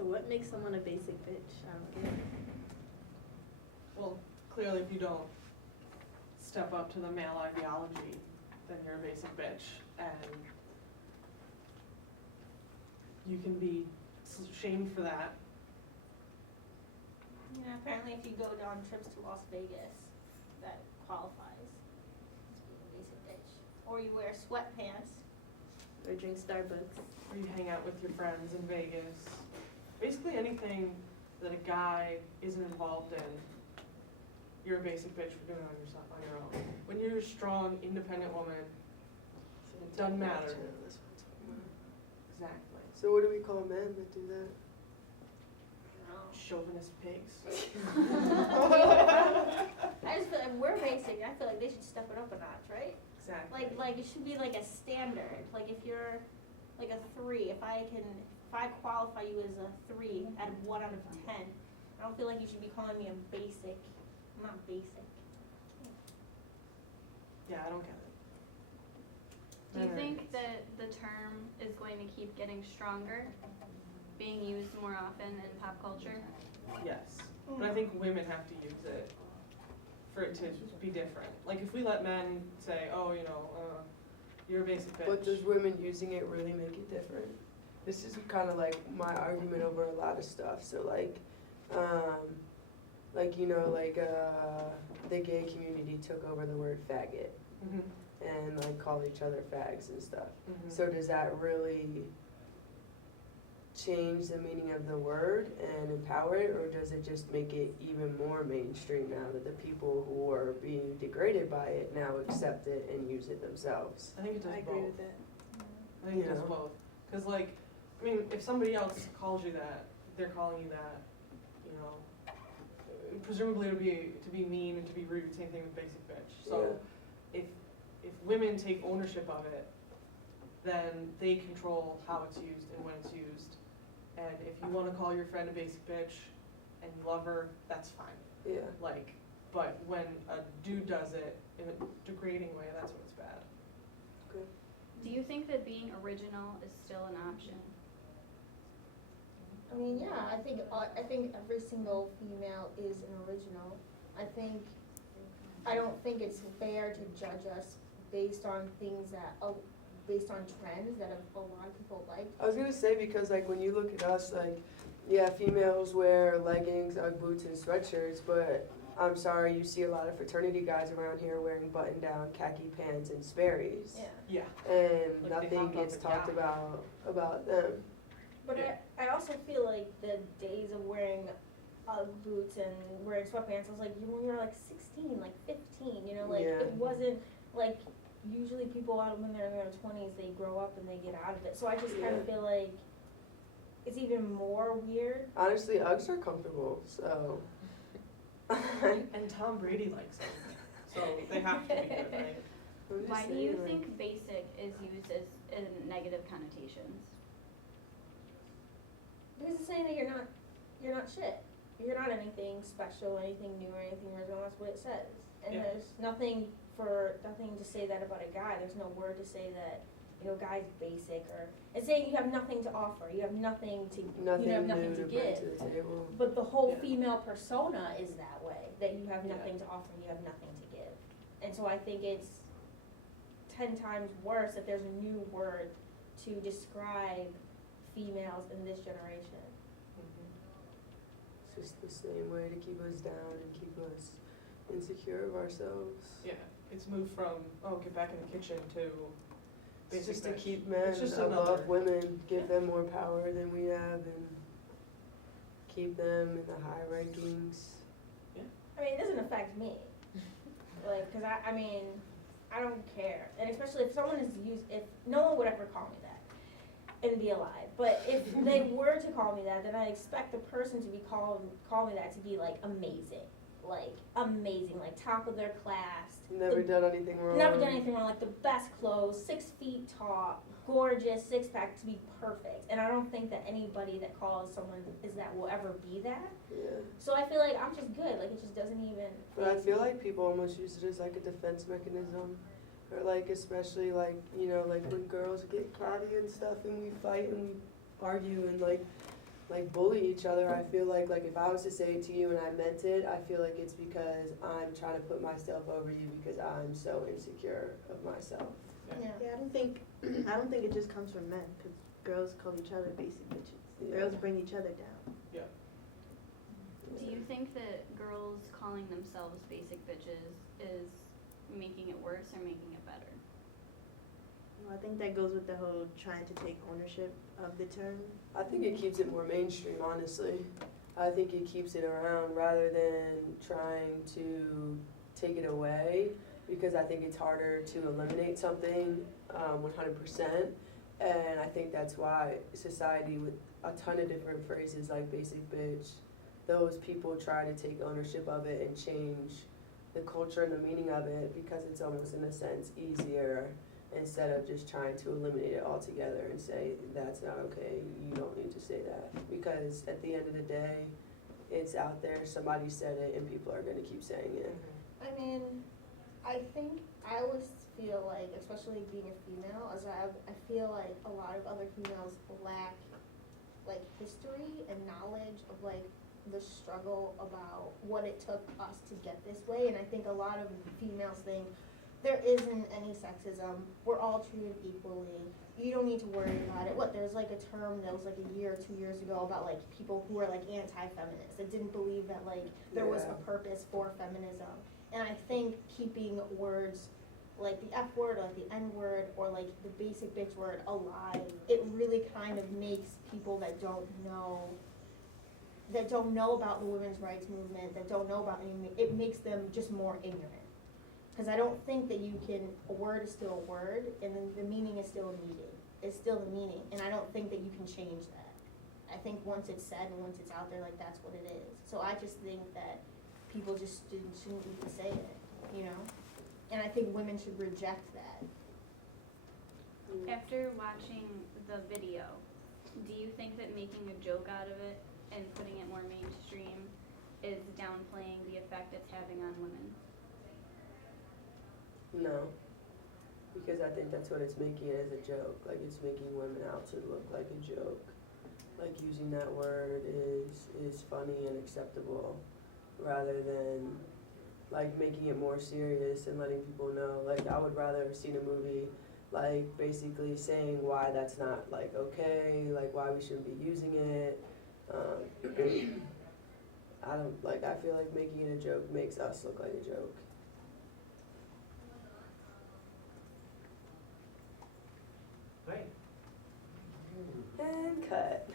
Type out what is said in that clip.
So what makes someone a basic bitch? I don't get it. Well, clearly if you don't step up to the male ideology, then you're a basic bitch, and you can be shamed for that. Yeah, apparently if you go on trips to Las Vegas, that qualifies as being a basic bitch. Or you wear sweatpants. Or drink Starbucks. Or you hang out with your friends in Vegas. Basically anything that a guy isn't involved in, you're a basic bitch for doing it on your own. When you're a strong, independent woman, it doesn't matter. Exactly. So what do we call men that do that? Chauvinist pigs. I just feel like we're basic. I feel like they should step it up a notch, right? Exactly. Like it should be like a standard. Like if you're like a 3, if I qualify you as a 3 out of 1 out of 10, I don't feel like you should be calling me a basic. I'm not basic. Yeah, I don't get it. Do you Men are think idiots. that the term is going to keep getting stronger, being used more often in pop culture? Yes, but I think women have to use it for it to be different. Like if we let men say, oh, you're a basic bitch. But does women using it really make it different? This is kind of like my argument over a lot of stuff. So the gay community took over the word faggot Mhm, and like call each other fags and stuff. mhm. So does that really change the meaning of the word and empower it, or does it just make it even more mainstream now that the people who are being degraded by it now accept it and use it themselves? I think it does I both. agree with that. I think it does Yeah. both. Because, if somebody else calls you that, they're calling you that, presumably to be mean and to be rude, same thing with basic bitch. So if women take ownership of it, then they control how it's used and when it's used. And if you want to call your friend a basic bitch and you love her, that's fine. Yeah. But when a dude does it in a degrading way, that's when it's bad. Do you think that being original is still an option? I mean, yeah, I think every single female is an original. I don't think it's fair to judge us based on based on trends that a lot of people like. I was gonna say, because when you look at us, females wear leggings, Ugg boots, and sweatshirts, but I'm sorry, you see a lot of fraternity guys around here wearing button-down khaki pants and Sperry's. Yeah. And Like they nothing hopped off gets the talked yacht. about them. But Yeah. I also feel like the days of wearing Ugg boots and wearing sweatpants, I was like, when you were 16, 15, Yeah. it wasn't usually people out when they're in their 20s, they grow up and they get out of it. So I just kind Yeah. of feel like it's even more weird. Honestly, Uggs are comfortable, so. And Tom Brady likes them, so they have to be good, right? I'm just Why do you saying, think basic is used as in negative connotations? Because it's saying that you're not shit. You're not anything special, anything new, or anything original. That's what it says. And Yeah. there's nothing to say that about a guy. There's no word to say that guy's basic, or it's saying you have nothing to offer. You have nothing to nothing have new nothing to to bring give. to the table. But the whole Yeah. female persona is that way, that you have Yeah. nothing to offer, you have nothing to give. And so I think it's 10 times worse that there's a new word to describe females in this generation. Mhm. It's just the same way to keep us down and keep us insecure of ourselves. Yeah, it's moved from, get back in the kitchen to It's basic just to bitch. keep men It's just above another- women, give them more power than we have, and keep them in the high rankings. I mean, it doesn't affect me. Because I don't care. And especially if someone if no one would ever call me that and be alive. But if they were to call me that, then I expect the person to be call me that to be amazing. Amazing, top of their class. Never done anything wrong. Never done anything wrong, the best clothes, 6 feet tall, gorgeous, 6-pack, to be perfect. And I don't think that anybody that calls someone will ever be that. Yeah. So I feel like I'm just good, it just doesn't even. But I feel like people almost use it as a defense mechanism. Or especially when girls get catty and stuff and we fight and we argue and like bully each other. I feel like if I was to say it to you and I meant it, I feel like it's because I'm trying to put myself over you because I'm so insecure of myself. Yeah. Yeah, I don't think it just comes from men, because girls call each other basic bitches. Yeah. Girls bring each other down. Do you think that girls calling themselves basic bitches is making it worse or making it better? Well, I think that goes with the whole trying to take ownership of the term. I think it keeps it more mainstream, honestly. I think it keeps it around rather than trying to take it away, because I think it's harder to eliminate something 100%. And I think that's why society, with a ton of different phrases like basic bitch, those people try to take ownership of it and change the culture and the meaning of it, because it's almost, in a sense, easier, instead of just trying to eliminate it altogether and say, that's not okay, you don't need to say that. Because at the end of the day, it's out there, somebody said it, and people are gonna keep saying it. I mean, I think I always feel like, especially being a female, I feel like a lot of other females lack like history and knowledge of like the struggle about what it took us to get this way. And I think a lot of females think there isn't any sexism, we're all treated equally, you don't need to worry about it. What, there's like a term that was like a year or 2 years ago about like people who are like anti-feminist, that didn't believe that like there was a purpose for feminism. And I think keeping words like the F word or like the N word or like the basic bitch word alive, it really kind of makes people that don't know about the women's rights movement, that don't know about anything, it makes them just more ignorant. Because I don't think that you can, a word is still a word, and then the meaning is still a meaning, it's still the meaning, and I don't think that you can change that. I think once it's said and once it's out there, like that's what it is. So I just think that people just shouldn't even say it, you know? And I think women should reject that. After watching the video, do you think that making a joke out of it and putting it more mainstream is downplaying the effect it's having on women? No, because I think that's what it's making it as a joke. Like, it's making women out to look like a joke. Like, using that word is funny and acceptable, rather than like making it more serious and letting people know. Like, I would rather have seen a movie like basically saying why that's not like okay, like why we shouldn't be using it. I feel like making it a joke makes us look like a joke. Right. And cut.